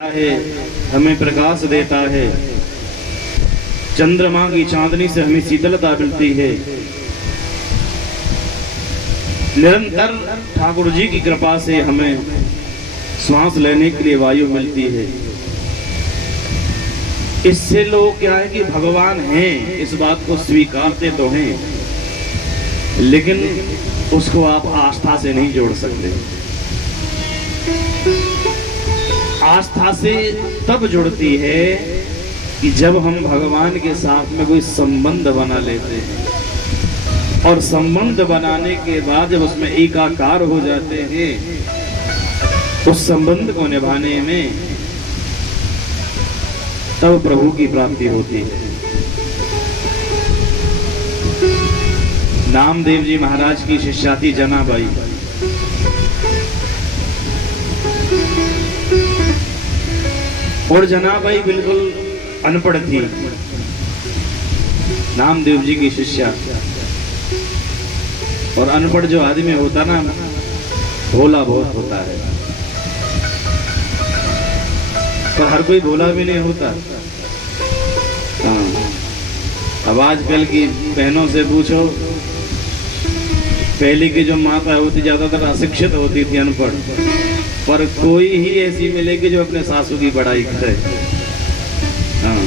है, हमें प्रकाश देता है। चंद्रमा की चांदनी से हमें शीतलता मिलती है। निरंतर ठाकुर जी की कृपा से हमें श्वास लेने के लिए वायु मिलती है। इससे लोग क्या है कि भगवान हैं, इस बात को स्वीकारते तो हैं, लेकिन उसको आप आस्था से नहीं जोड़ सकते। आस्था से तब जुड़ती है कि जब हम भगवान के साथ में कोई संबंध बना लेते हैं, और संबंध बनाने के बाद जब उसमें एकाकार हो जाते हैं, उस संबंध को निभाने में तब प्रभु की प्राप्ति होती है। नामदेव जी महाराज की शिष्या थी जनाबाई। और जनाबाई बिल्कुल अनपढ़ थी, नामदेव जी की शिष्या। और अनपढ़ जो आदमी होता ना, भोला बहुत होता है, पर हर कोई भोला भी नहीं होता। हाँ, अब आजकल की बहनों से पूछो, पहले की जो माता होती ज्यादातर अशिक्षित होती थी, अनपढ़, पर कोई ही ऐसी मिलेगी जो अपने सासू की बड़ाई करे। हाँ,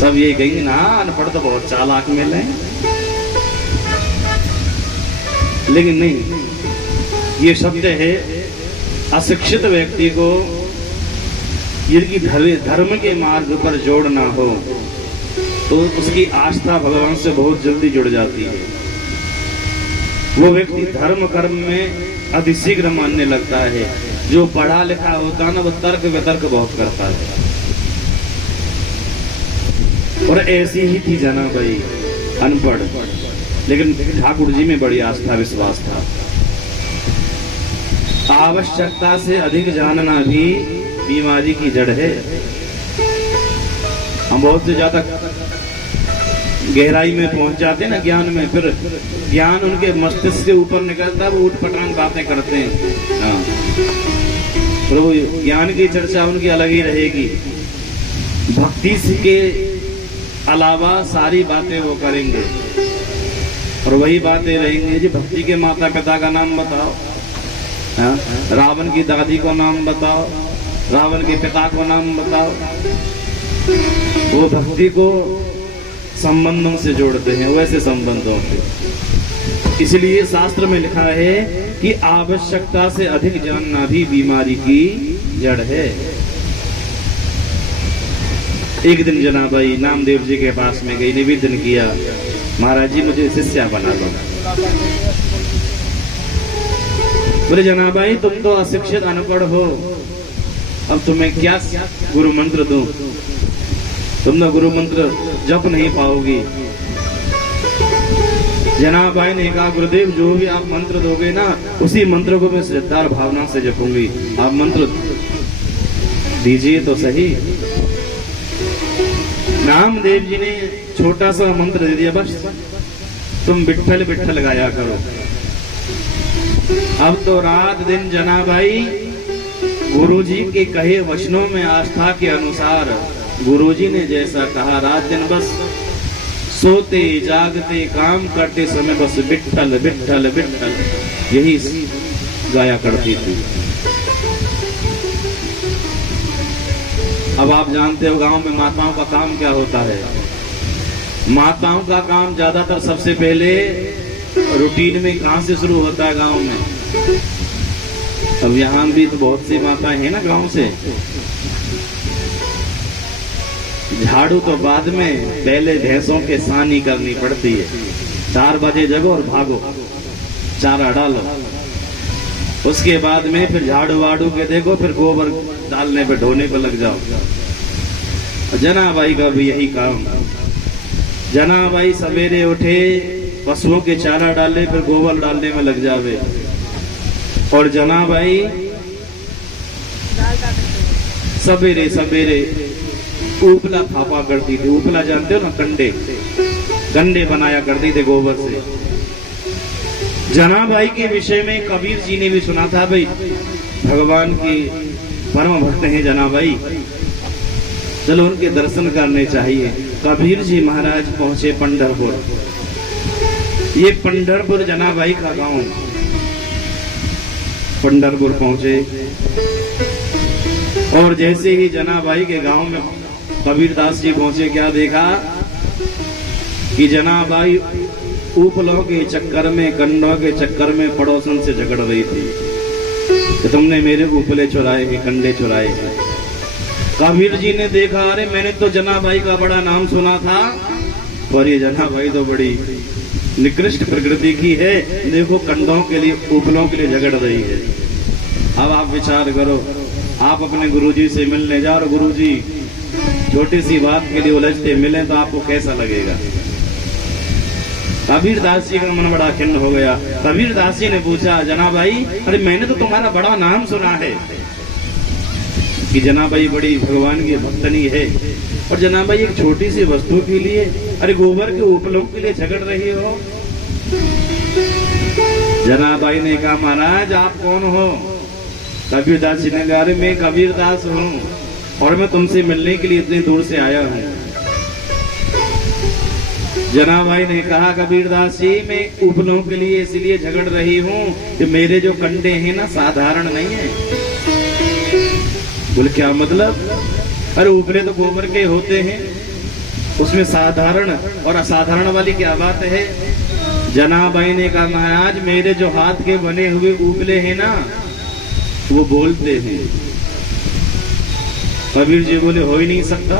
सब ये कहेंगे ना, अनपढ़ तो बहुत चालाक मिले, लेकिन नहीं, ये सत्य है। अशिक्षित व्यक्ति को यदि धर्म के मार्ग पर जोड़ना हो तो उसकी आस्था भगवान से बहुत जल्दी जुड़ जाती है। वो व्यक्ति धर्म कर्म में अतिशीघ्र मानने लगता है। जो पढ़ा लिखा होता है ना, वो तर्क वितर्क बहुत करता है। और ऐसी ही थी जनाबाई, अनपढ़, लेकिन ठाकुर जी में बड़ी आस्था विश्वास था। आवश्यकता से अधिक जानना भी बीमारी की जड़ है। हम बहुत से ज्यादा गहराई में पहुंच जाते हैं ना ज्ञान में, फिर ज्ञान उनके मस्तिष्क से ऊपर निकलता है, वो उठपटांग बातें करते हैं। हाँ, तो वो ज्ञान की चर्चा उनकी अलग ही रहेगी। भक्ति के अलावा सारी बातें वो करेंगे, और वही बातें रहेंगी जी, भक्ति के माता पिता का नाम बताओ, हाँ, रावण की दादी को नाम बताओ, रावण के पिता को नाम बताओ। वो भक्ति को संबंधों से जोड़ते हैं, वैसे संबंधों से। इसलिए शास्त्र में लिखा है कि आवश्यकता से अधिक जानना भी बीमारी की जड़ है। एक दिन जनाबाई नामदेव जी के पास में गई, निवेदन किया, महाराज जी मुझे शिष्या बना दो। बोले जनाबाई तुम तो अशिक्षित अनपढ़ हो, अब तुम्हें क्या गुरु मंत्र दूं? तुम ना गुरु मंत्र जप नहीं पाओगी। जनाबाई ने कहा, गुरुदेव जो भी आप मंत्र दोगे ना, उसी मंत्र को मैं श्रद्धा और भावना से जपूंगी। आप मंत्र दीजिए तो सही। नामदेव जी ने छोटा सा मंत्र दे दिया, बस तुम विट्ठल विट्ठल गाया करो। अब तो रात दिन जनाबाई गुरुजी के कहे वचनों में आस्था के अनुसार, गुरुजी ने जैसा कहा, रात दिन बस सोते जागते काम करते समय बस विट्ठल विट्ठल विट्ठल यही गाया करती थी। अब आप जानते हो गांव में माताओं का काम क्या होता है। माताओं का काम ज्यादातर सबसे पहले रूटीन में कहां से शुरू होता है? गांव में। अब यहाँ भी तो बहुत सी माताएं हैं ना गांव से। झाड़ू तो बाद में, पहले भैंसों के सानी करनी पड़ती है। 4 बजे जगो और भागो, चारा डालो, उसके बाद में फिर झाड़ू वाड़ू के देखो, फिर गोबर डालने पे ढोने पे लग जाओ। जनाबाई का भी यही काम। जनाबाई सवेरे उठे, पशुओं के चारा डाले, फिर गोबर डालने में लग जावे। और जनाबाई सवेरे सवेरे उपला थापा करती थी। उपला जानते हो ना, कंडे, गंडे बनाया करती थी गोबर से। जनाबाई के विषय में कबीर जी ने भी सुना था, भाई भगवान की परम भक्त हैं जनाबाई, चलो उनके दर्शन करने चाहिए। कबीर जी महाराज पहुंचे पंढरपुर। ये पंढरपुर जनाबाई का गांव। पंढरपुर पहुंचे और जैसे ही जनाबाई के गांव में कबीरदास जी पहुंचे, क्या देखा कि जनाबाई उपलों के चक्कर में, कंडों के चक्कर में पड़ोसन से झगड़ रही थी कि तुमने मेरे उपले चुराए हैं, कंडे चुराए हैं। कबीर जी ने देखा, अरे मैंने तो जनाबाई का बड़ा नाम सुना था, पर ये जनाबाई तो बड़ी निकृष्ट प्रकृति की है, देखो कंडों के लिए, उपलों के लिए झगड़ रही है। अब आप विचार करो, आप अपने गुरुजी से मिलने जाओ और गुरुजी छोटी सी बात के लिए उलझते मिले तो आपको कैसा लगेगा? कबीरदास जी का मन बड़ा खिन्न हो गया। कबीरदास जी ने पूछा, जनाबाई, अरे मैंने तो तुम्हारा बड़ा नाम सुना है कि जनाबाई बड़ी भगवान की भक्तनी है, और जनाबाई एक छोटी सी वस्तु के लिए, अरे गोबर के उपलों के लिए झगड़ रही हो। जनाबाई ने कहा, महाराज आप कौन हो? कबीरदास जी ने कहा, अरे मैं कबीरदास हूँ और मैं तुमसे मिलने के लिए इतनी दूर से आया हूँ। जनाबाई ने कहा, कबीरदास जी मैं उपलों के लिए इसलिए झगड़ रही हूँ कि मेरे जो कंडे हैं ना साधारण नहीं है। बोले क्या मतलब? अरे उपले तो गोबर के होते हैं, उसमें साधारण और असाधारण वाली क्या बात है? जनाबाई ने कहा, महाराज मेरे जो हाथ के बने हुए उपले हैं ना वो बोलते हैं। कबीर जी बोले, हो ही नहीं सकता।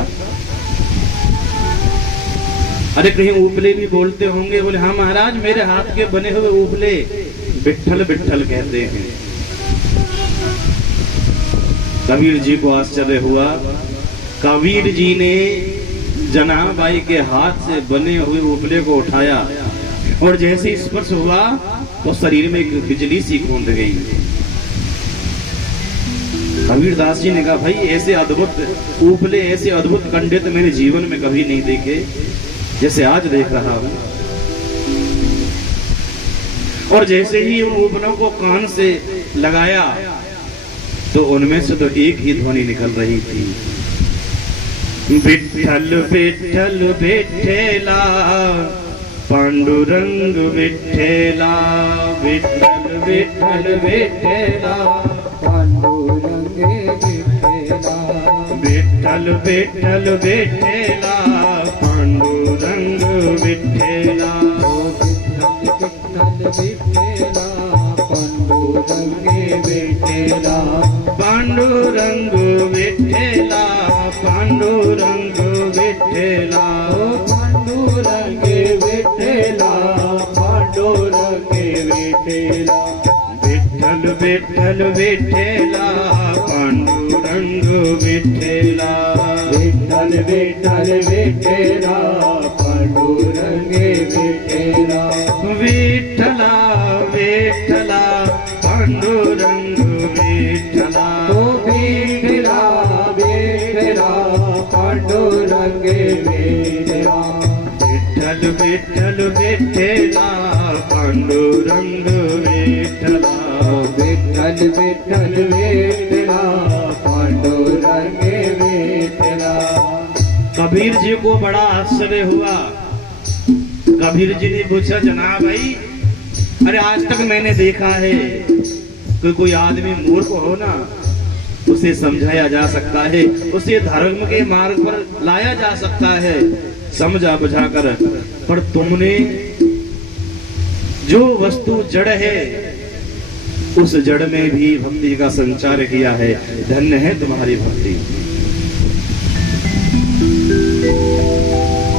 अरे कहीं उपले भी बोलते होंगे? बोले हाँ महाराज, मेरे हाथ के बने हुए उपले बिट्ठल बिट्ठल कहते हैं। कबीर जी को आश्चर्य हुआ। कबीर जी ने जनाबाई के हाथ से बने हुए उपले को उठाया और जैसे स्पर्श हुआ तो शरीर में एक बिजली सी कूद गई। कबीरदास जी ने कहा, भाई ऐसे अद्भुत उपले, ऐसे अद्भुत कंडे तो मैंने जीवन में कभी नहीं देखे जैसे आज देख रहा हूं। और जैसे ही उन उपलों को कान से लगाया तो उनमें से तो एक ही ध्वनि निकल रही थी, विठ्ठल विठ्ठल विठ्ठला पांडुरंग विठ्ठला, विठ्ठल विठ्ठल विठ्ठला पांडुरंग विठ्ठला, विठ्ठल विठ्ठल विठ्ठला पांडुरंग विठ्ठला, विठ्ठल विठ्ठला पांडुरंग विठ्ठला, पांडुरंग विठ्ठला, पांडुरंग विठ्ठला, पांडुरंग विठ्ठला, पांडुरंग विठ्ठला, विठ्ठल विठ्ठल विठ्ठला पांडुरंग विठ्ठला, विठ्ठल विठ्ठल विठ्ठला पांडुरंग विठ्ठला, विठ्ठला विठ्ठला पांडुरंग विठ्ठला, विठ्ठला विठ्ठला पांडुरंग विठ्ठला, विठ्ठल विठ्ठल विठ्ठला पांडुरंग विठ्ठला, विठ्ठल विठ्ठल विठ्ठला पांडुरंग विठ्ठला। कबीर जी को बड़ा आश्चर्य हुआ। कबीर जी ने पूछा, जनाबाई, अरे आज तक मैंने देखा है कि कोई आदमी मूर्ख हो ना उसे समझाया जा सकता है, उसे धर्म के मार्ग पर लाया जा सकता है समझा बुझाकर, पर तुमने जो वस्तु जड़ है उस जड़ में भी भक्ति का संचार किया है। धन्य है तुम्हारी भक्ति।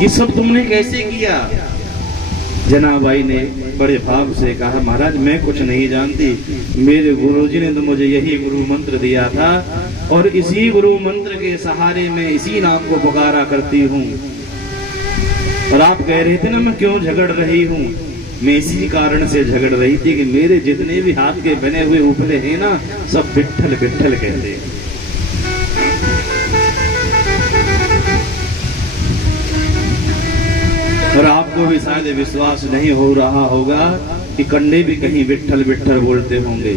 ये सब तुमने कैसे किया? जनाबाई ने बड़े भाव से कहा, महाराज मैं कुछ नहीं जानती, मेरे गुरुजी ने तो मुझे यही गुरु मंत्र दिया था और इसी गुरु मंत्र के सहारे में इसी नाम को पुकारा करती हूँ। और आप कह रहे थे ना मैं क्यों झगड़ रही हूँ, मैं इसी कारण से झगड़ रही थी कि मेरे जितने भी हाथ के बने हुए उपले हैं ना सब विठ्ठल विठ्ठल कहते हैं। और आपको भी शायद विश्वास नहीं हो रहा होगा कि कंडे भी कहीं विठ्ठल विठ्ठल बोलते होंगे।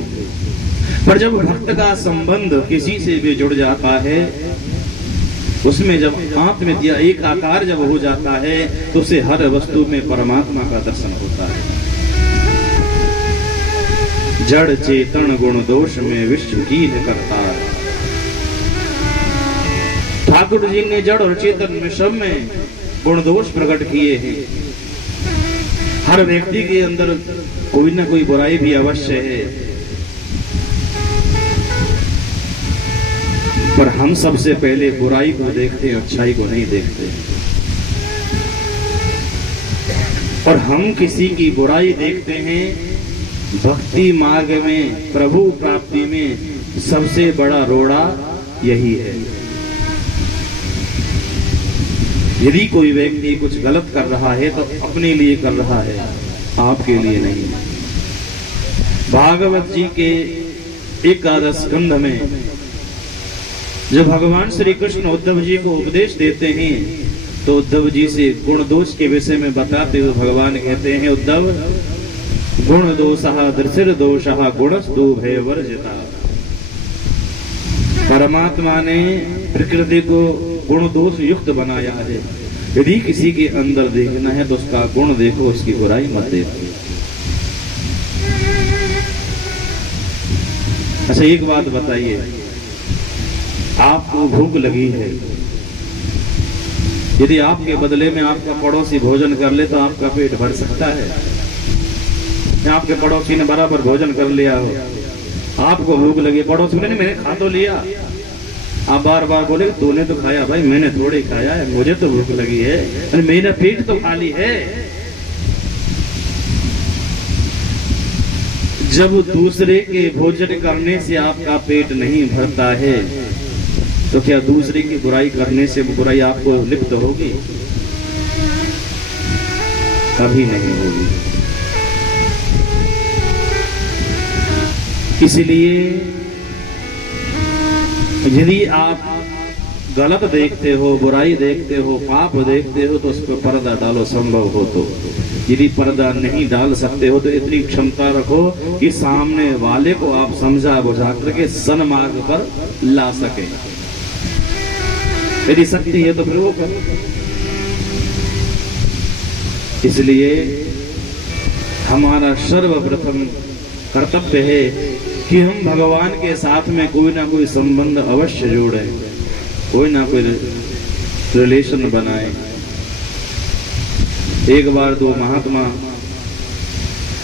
पर जब भक्त का संबंध किसी से भी जुड़ जाता है, उसमें जब आत्मविद्या एक आकार जब हो जाता है, तो उसे हर वस्तु में परमात्मा का दर्शन होता है। जड़ चेतन गुण दोष में विश्व की है करतार। ठाकुर जी ने जड़ और चेतन में सब में गुण दोष प्रकट किए हैं। हर व्यक्ति के अंदर कोई ना कोई बुराई भी अवश्य है, पर हम सबसे पहले बुराई को देखते हैं, अच्छाई को नहीं देखते। और हम किसी की बुराई देखते हैं। भक्ति मार्ग में, प्रभु प्राप्ति में सबसे बड़ा रोड़ा यही है। यदि कोई व्यक्ति कुछ गलत कर रहा है तो अपने लिए कर रहा है, आपके लिए नहीं। भागवत जी के 11 स्कंध में जब भगवान श्री कृष्ण उद्धव जी को उपदेश देते हैं, तो उद्धव जी से गुण दोष के विषय में बताते हुए भगवान कहते हैं, उद्धव गुण दोषः दृशिर दोषः गुणस्तु भय वर्जिता। परमात्मा ने प्रकृति को गुण दोष युक्त बनाया है। यदि किसी के अंदर देखना है तो उसका गुण देखो, उसकी बुराई मत देखो। अच्छा, एक बात बताइए, आपको भूख लगी है, यदि आपके बदले में आपका पड़ोसी भोजन कर ले तो आपका पेट भर सकता है? या आपके पड़ोसी ने बराबर भोजन कर लिया हो, आपको भूख लगी, पड़ोसी ने मैंने खा तो लिया, आप बार बार बोले तूने तो खाया, भाई मैंने थोड़े खाया है, मुझे तो भूख लगी है, अरे मेरा पेट तो खाली है। जब दूसरे के भोजन करने से आपका पेट नहीं भरता है, तो क्या दूसरे की बुराई करने से वो बुराई आपको लिप्त होगी? कभी नहीं होगी। इसलिए यदि आप गलत देखते हो, बुराई देखते हो, पाप देखते हो, तो उस पर पर्दा डालो संभव हो तो। यदि पर्दा नहीं डाल सकते हो तो इतनी क्षमता रखो कि सामने वाले को आप समझा बुझा करके सन्मार्ग पर ला सके। यदि शक्ति है तो फिर वो करो। इसलिए हमारा सर्वप्रथम कर्तव्य है कि हम भगवान के साथ में कोई ना कोई संबंध अवश्य जोड़े, कोई ना कोई रिलेशन बनाए। एक बार दो महात्मा